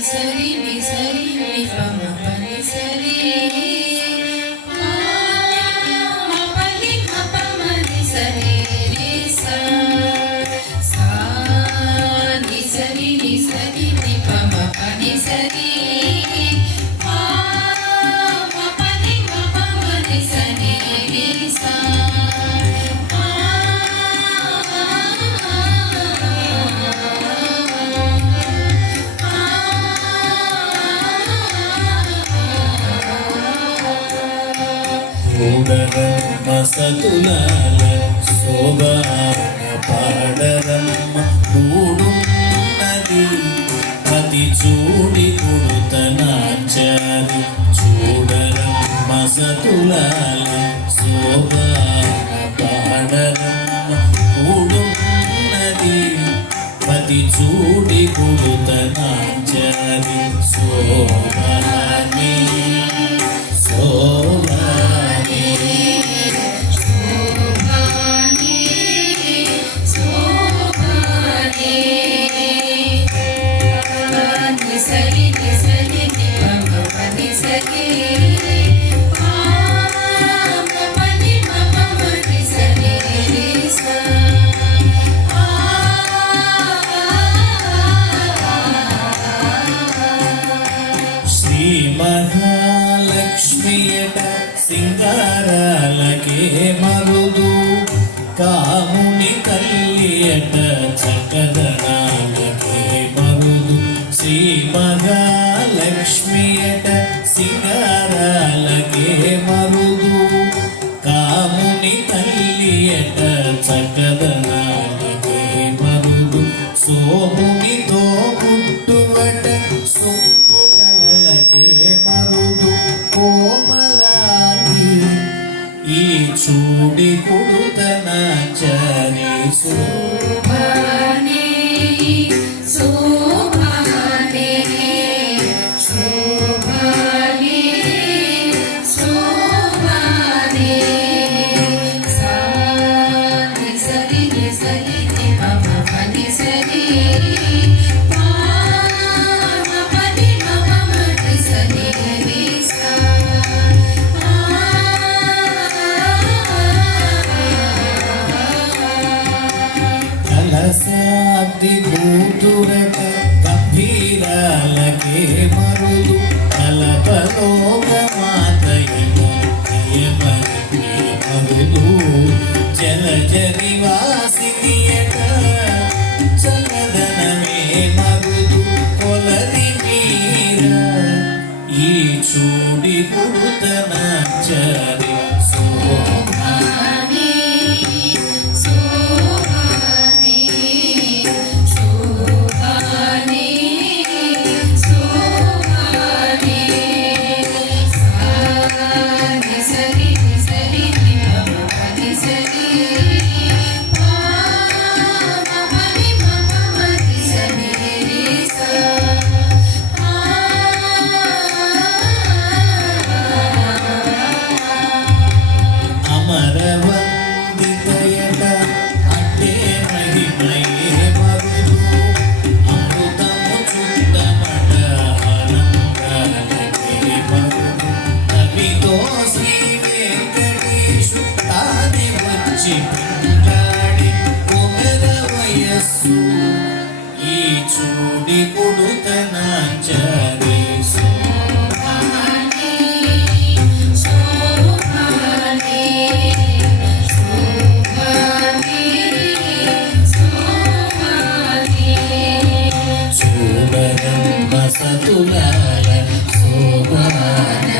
Sari, Sari, కూడదమ్మ సతులాల శోభాన పాడదమ్మ కూడున్నది అది చూడి కొడుతనాచారి చూడరమ్మ సతులాల శోభాన పాడదమ్మ కూడున్నది అది చూడి కొడుతనాచారి శోభాని శోభ కాముని తల్లి అట చక్కదనాలకే మరుదు శ్రీ మహాలక్ష్మి అట సింగారాలకే మరుదు కాముని తల్లి అట చక్కదనాలకే మరుదు సోమునితో పుట్టువట సొమ్ము కళలకే మరుదు కోమలాగి ఈ చూడి కొడు abençoe. రసాబ్ది భూతురక గంభీరాలకే మరుదు. చిన్నాడి కుమెర వయస్సు ఈ చూడి కొడుతన చరేసు సతులార శోభాన